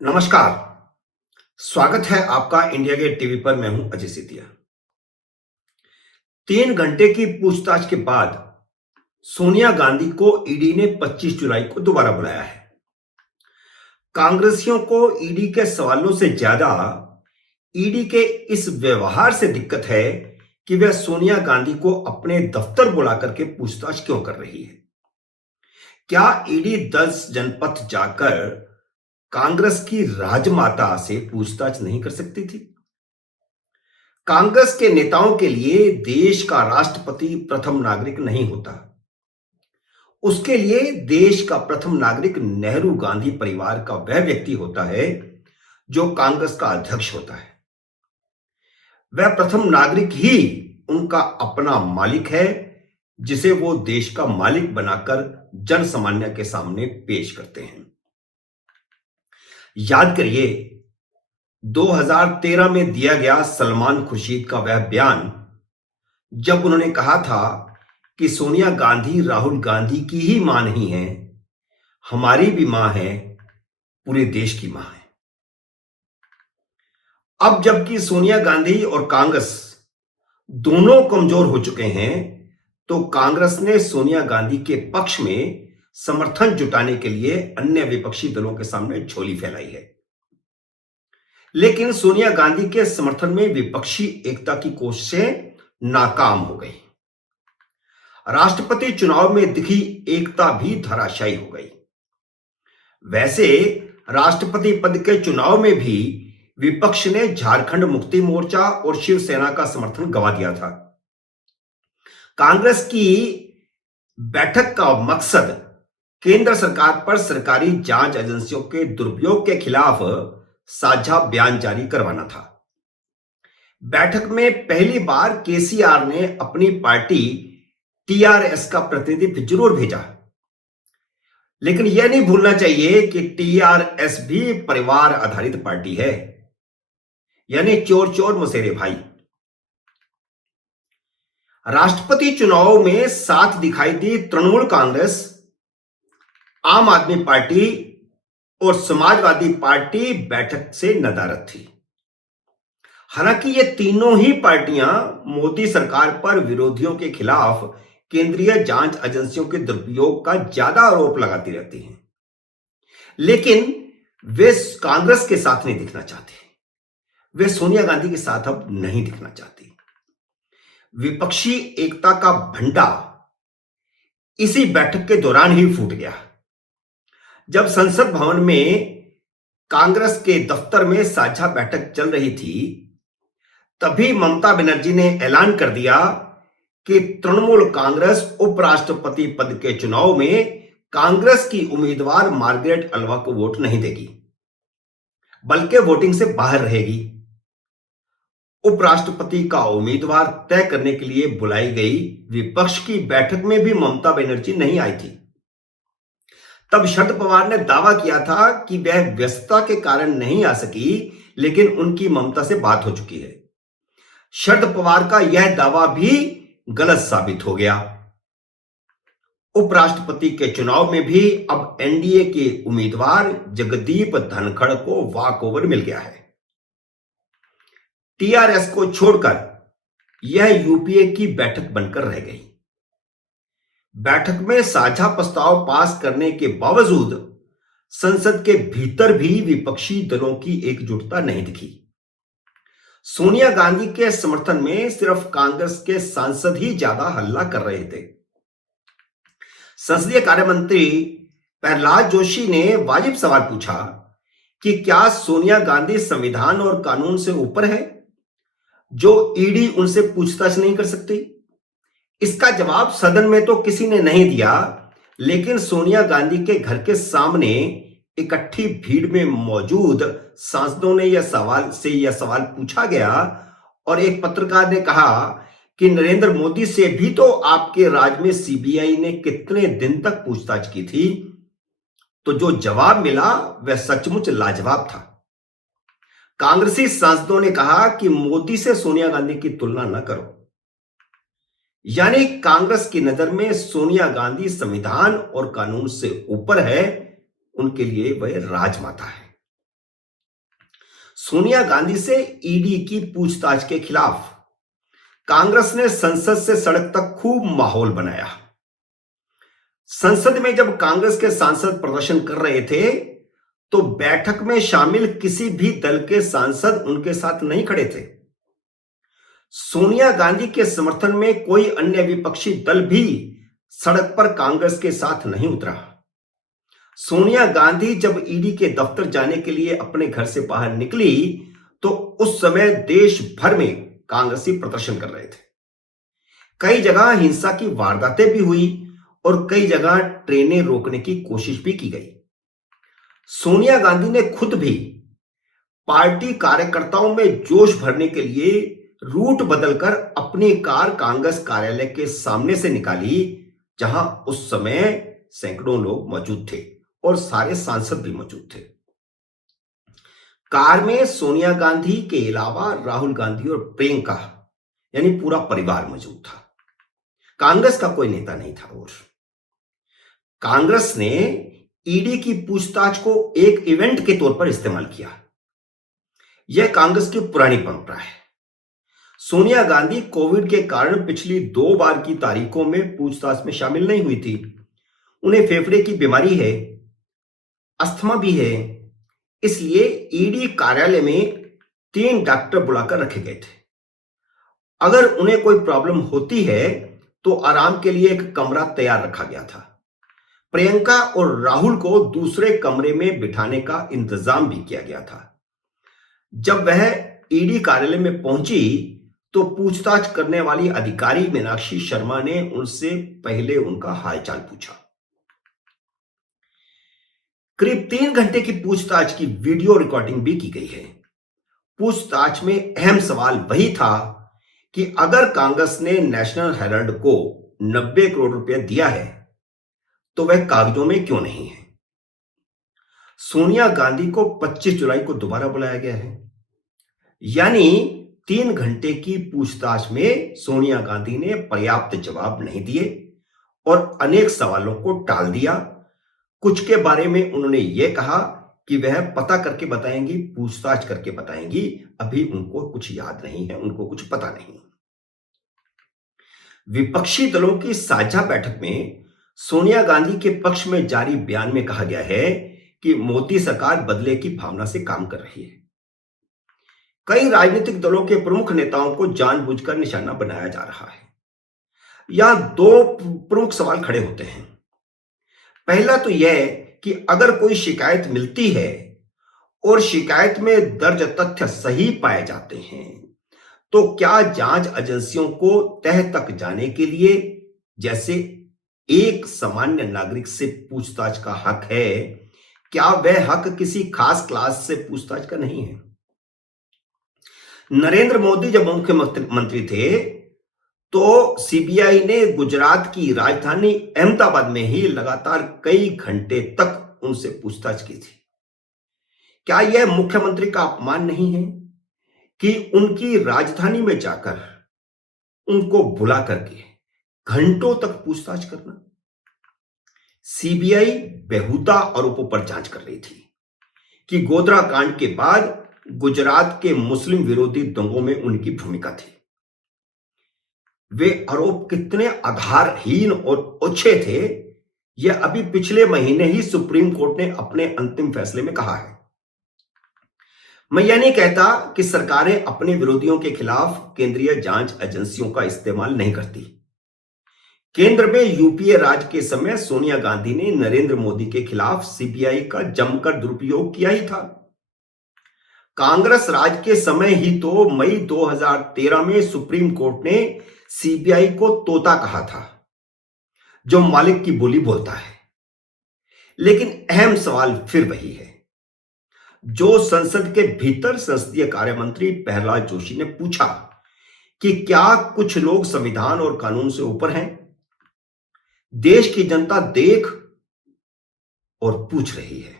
नमस्कार। स्वागत है आपका इंडिया गेट टीवी पर। मैं हूं अजय सितिया। 3 घंटे की पूछताछ के बाद सोनिया गांधी को ईडी ने 25 जुलाई को दोबारा बुलाया है। कांग्रेसियों को ईडी के सवालों से ज्यादा ईडी के इस व्यवहार से दिक्कत है कि वह सोनिया गांधी को अपने दफ्तर बुलाकर के पूछताछ क्यों कर रही है। क्या ईडी 10 जनपथ जाकर कांग्रेस की राजमाता से पूछताछ नहीं कर सकती थी? कांग्रेस के नेताओं के लिए देश का राष्ट्रपति प्रथम नागरिक नहीं होता। उसके लिए देश का प्रथम नागरिक नेहरू गांधी परिवार का वह व्यक्ति होता है जो कांग्रेस का अध्यक्ष होता है। वह प्रथम नागरिक ही उनका अपना मालिक है, जिसे वो देश का मालिक बनाकर जन सामान्य के सामने पेश करते हैं। याद करिए, 2013 में दिया गया सलमान खुर्शीद का वह बयान, जब उन्होंने कहा था कि सोनिया गांधी राहुल गांधी की ही मां नहीं है, हमारी भी मां है, पूरे देश की मां है। अब जबकि सोनिया गांधी और कांग्रेस दोनों कमजोर हो चुके हैं, तो कांग्रेस ने सोनिया गांधी के पक्ष में समर्थन जुटाने के लिए अन्य विपक्षी दलों के सामने झोली फैलाई है। लेकिन सोनिया गांधी के समर्थन में विपक्षी एकता की कोशिशें नाकाम हो गई। राष्ट्रपति चुनाव में दिखी एकता भी धराशायी हो गई। वैसे राष्ट्रपति पद के चुनाव में भी विपक्ष ने झारखंड मुक्ति मोर्चा और शिवसेना का समर्थन गंवा दिया था। कांग्रेस की बैठक का मकसद केंद्र सरकार पर सरकारी जांच एजेंसियों के दुरुपयोग के खिलाफ साझा बयान जारी करवाना था। बैठक में पहली बार केसीआर ने अपनी पार्टी टीआरएस का प्रतिनिधि जरूर भेजा, लेकिन यह नहीं भूलना चाहिए कि टीआरएस भी परिवार आधारित पार्टी है, यानी चोर चोर मसेरे भाई। राष्ट्रपति चुनाव में साथ दिखाई दी तृणमूल कांग्रेस, आम आदमी पार्टी और समाजवादी पार्टी बैठक से नदारद थी। हालांकि ये तीनों ही पार्टियां मोदी सरकार पर विरोधियों के खिलाफ केंद्रीय जांच एजेंसियों के दुरुपयोग का ज्यादा आरोप लगाती रहती हैं, लेकिन वे कांग्रेस के साथ नहीं दिखना चाहते। वे सोनिया गांधी के साथ अब नहीं दिखना चाहती। विपक्षी एकता का भंडा इसी बैठक के दौरान ही फूट गया। जब संसद भवन में कांग्रेस के दफ्तर में साझा बैठक चल रही थी, तभी ममता बनर्जी ने ऐलान कर दिया कि तृणमूल कांग्रेस उपराष्ट्रपति पद के चुनाव में कांग्रेस की उम्मीदवार मार्गरेट अलवा को वोट नहीं देगी, बल्कि वोटिंग से बाहर रहेगी। उपराष्ट्रपति का उम्मीदवार तय करने के लिए बुलाई गई विपक्ष की बैठक में भी ममता बनर्जी नहीं आई थी। तब शरद पवार ने दावा किया था कि वह व्यस्तता के कारण नहीं आ सकी, लेकिन उनकी ममता से बात हो चुकी है। शरद पवार का यह दावा भी गलत साबित हो गया। उपराष्ट्रपति के चुनाव में भी अब एनडीए के उम्मीदवार जगदीप धनखड़ को वॉकओवर मिल गया है। टीआरएस को छोड़कर यह यूपीए की बैठक बनकर रह गई। बैठक में साझा प्रस्ताव पास करने के बावजूद संसद के भीतर भी विपक्षी दलों की एकजुटता नहीं दिखी। सोनिया गांधी के समर्थन में सिर्फ कांग्रेस के सांसद ही ज्यादा हल्ला कर रहे थे। संसदीय कार्य मंत्री प्रहलाद जोशी ने वाजिब सवाल पूछा कि क्या सोनिया गांधी संविधान और कानून से ऊपर है, जो ईडी उनसे पूछताछ नहीं कर सकती? इसका जवाब सदन में तो किसी ने नहीं दिया, लेकिन सोनिया गांधी के घर के सामने इकट्ठी भीड़ में मौजूद सांसदों ने यह सवाल पूछा गया और एक पत्रकार ने कहा कि नरेंद्र मोदी से भी तो आपके राज में सीबीआई ने कितने दिन तक पूछताछ की थी। तो जो जवाब मिला वह सचमुच लाजवाब था। कांग्रेसी सांसदों ने कहा कि मोदी से सोनिया गांधी की तुलना न करो, यानी कांग्रेस की नजर में सोनिया गांधी संविधान और कानून से ऊपर है, उनके लिए वह राजमाता है। सोनिया गांधी से ईडी की पूछताछ के खिलाफ कांग्रेस ने संसद से सड़क तक खूब माहौल बनाया। संसद में जब कांग्रेस के सांसद प्रदर्शन कर रहे थे तो बैठक में शामिल किसी भी दल के सांसद उनके साथ नहीं खड़े थे। सोनिया गांधी के समर्थन में कोई अन्य विपक्षी दल भी सड़क पर कांग्रेस के साथ नहीं उतरा। सोनिया गांधी जब ईडी के दफ्तर जाने के लिए अपने घर से बाहर निकली तो उस समय देश भर में कांग्रेसी प्रदर्शन कर रहे थे। कई जगह हिंसा की वारदातें भी हुई और कई जगह ट्रेनें रोकने की कोशिश भी की गई। सोनिया गांधी ने खुद भी पार्टी कार्यकर्ताओं में जोश भरने के लिए रूट बदलकर अपनी कार कांग्रेस कार्यालय के सामने से निकाली, जहां उस समय सैकड़ों लोग मौजूद थे और सारे सांसद भी मौजूद थे। कार में सोनिया गांधी के अलावा राहुल गांधी और प्रियंका यानी पूरा परिवार मौजूद था। कांग्रेस का कोई नेता नहीं था। और कांग्रेस ने ईडी की पूछताछ को एक इवेंट के तौर पर इस्तेमाल किया। यह कांग्रेस की पुरानी परंपरा है। सोनिया गांधी कोविड के कारण पिछली 2 बार की तारीखों में पूछताछ में शामिल नहीं हुई थी। उन्हें फेफड़े की बीमारी है, अस्थमा भी है, इसलिए ईडी कार्यालय में 3 डॉक्टर बुलाकर रखे गए थे। अगर उन्हें कोई प्रॉब्लम होती है तो आराम के लिए एक कमरा तैयार रखा गया था। प्रियंका और राहुल को दूसरे कमरे में बिठाने का इंतजाम भी किया गया था। जब वह ईडी कार्यालय में पहुंची तो पूछताछ करने वाली अधिकारी मीनाक्षी शर्मा ने उनसे पहले उनका हालचाल पूछा। करीब 3 घंटे की पूछताछ की वीडियो रिकॉर्डिंग भी की गई है। पूछताछ में अहम सवाल वही था कि अगर कांग्रेस ने नेशनल हेराल्ड को 90 करोड़ रुपए दिया है तो वह कागजों में क्यों नहीं है। सोनिया गांधी को 25 जुलाई को दोबारा बुलाया गया है, यानी 3 घंटे की पूछताछ में सोनिया गांधी ने पर्याप्त जवाब नहीं दिए और अनेक सवालों को टाल दिया। कुछ के बारे में उन्होंने यह कहा कि वह पता करके बताएंगी, पूछताछ करके बताएंगी, अभी उनको कुछ याद नहीं है, उनको कुछ पता नहीं। विपक्षी दलों की साझा बैठक में सोनिया गांधी के पक्ष में जारी बयान में कहा गया है कि मोदी सरकार बदले की भावना से काम कर रही है। कई राजनीतिक दलों के प्रमुख नेताओं को जानबूझकर निशाना बनाया जा रहा है। यहां 2 प्रमुख सवाल खड़े होते हैं। पहला तो यह कि अगर कोई शिकायत मिलती है और शिकायत में दर्ज तथ्य सही पाए जाते हैं तो क्या जांच एजेंसियों को तह तक जाने के लिए, जैसे एक सामान्य नागरिक से पूछताछ का हक है, क्या वह हक किसी खास क्लास से पूछताछ का नहीं है। नरेंद्र मोदी जब मुख्यमंत्री थे तो सीबीआई ने गुजरात की राजधानी अहमदाबाद में ही लगातार कई घंटे तक उनसे पूछताछ की थी। क्या यह मुख्यमंत्री का अपमान नहीं है कि उनकी राजधानी में जाकर उनको बुला करके घंटों तक पूछताछ करना। सीबीआई बेहुदा आरोपों पर जांच कर रही थी कि गोधरा कांड के बाद गुजरात के मुस्लिम विरोधी दंगों में उनकी भूमिका थी। वे आरोप कितने आधारहीन और ओछे थे, यह अभी पिछले महीने ही सुप्रीम कोर्ट ने अपने अंतिम फैसले में कहा है। मैं यह नहीं कहता कि सरकारें अपने विरोधियों के खिलाफ केंद्रीय जांच एजेंसियों का इस्तेमाल नहीं करती। केंद्र में यूपीए राज के समय सोनिया गांधी ने नरेंद्र मोदी के खिलाफ सीबीआई का जमकर दुरुपयोग किया ही था। कांग्रेस राज के समय ही तो मई 2013 में सुप्रीम कोर्ट ने सीबीआई को तोता कहा था, जो मालिक की बोली बोलता है। लेकिन अहम सवाल फिर वही है जो संसद के भीतर संसदीय कार्य मंत्री प्रहलाद जोशी ने पूछा कि क्या कुछ लोग संविधान और कानून से ऊपर हैं। देश की जनता देख और पूछ रही है।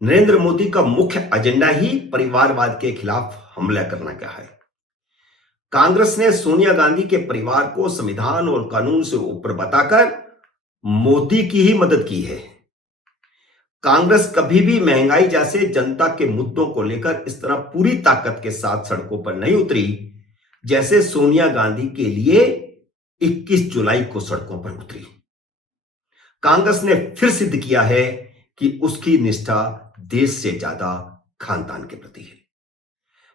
नरेंद्र मोदी का मुख्य एजेंडा ही परिवारवाद के खिलाफ हमला करना क्या है। कांग्रेस ने सोनिया गांधी के परिवार को संविधान और कानून से ऊपर बताकर मोदी की ही मदद की है। कांग्रेस कभी भी महंगाई जैसे जनता के मुद्दों को लेकर इस तरह पूरी ताकत के साथ सड़कों पर नहीं उतरी जैसे सोनिया गांधी के लिए 21 जुलाई को सड़कों पर उतरी। कांग्रेस ने फिर सिद्ध किया है कि उसकी निष्ठा देश से ज्यादा खानदान के प्रति है।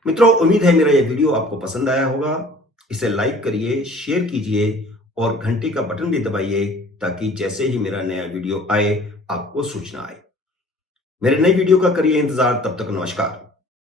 मित्रों, उम्मीद है मेरा यह वीडियो आपको पसंद आया होगा। इसे लाइक करिए, शेयर कीजिए और घंटी का बटन भी दबाइए ताकि जैसे ही मेरा नया वीडियो आए आपको सूचना आए। मेरे नई वीडियो का करिए इंतजार। तब तक नमस्कार।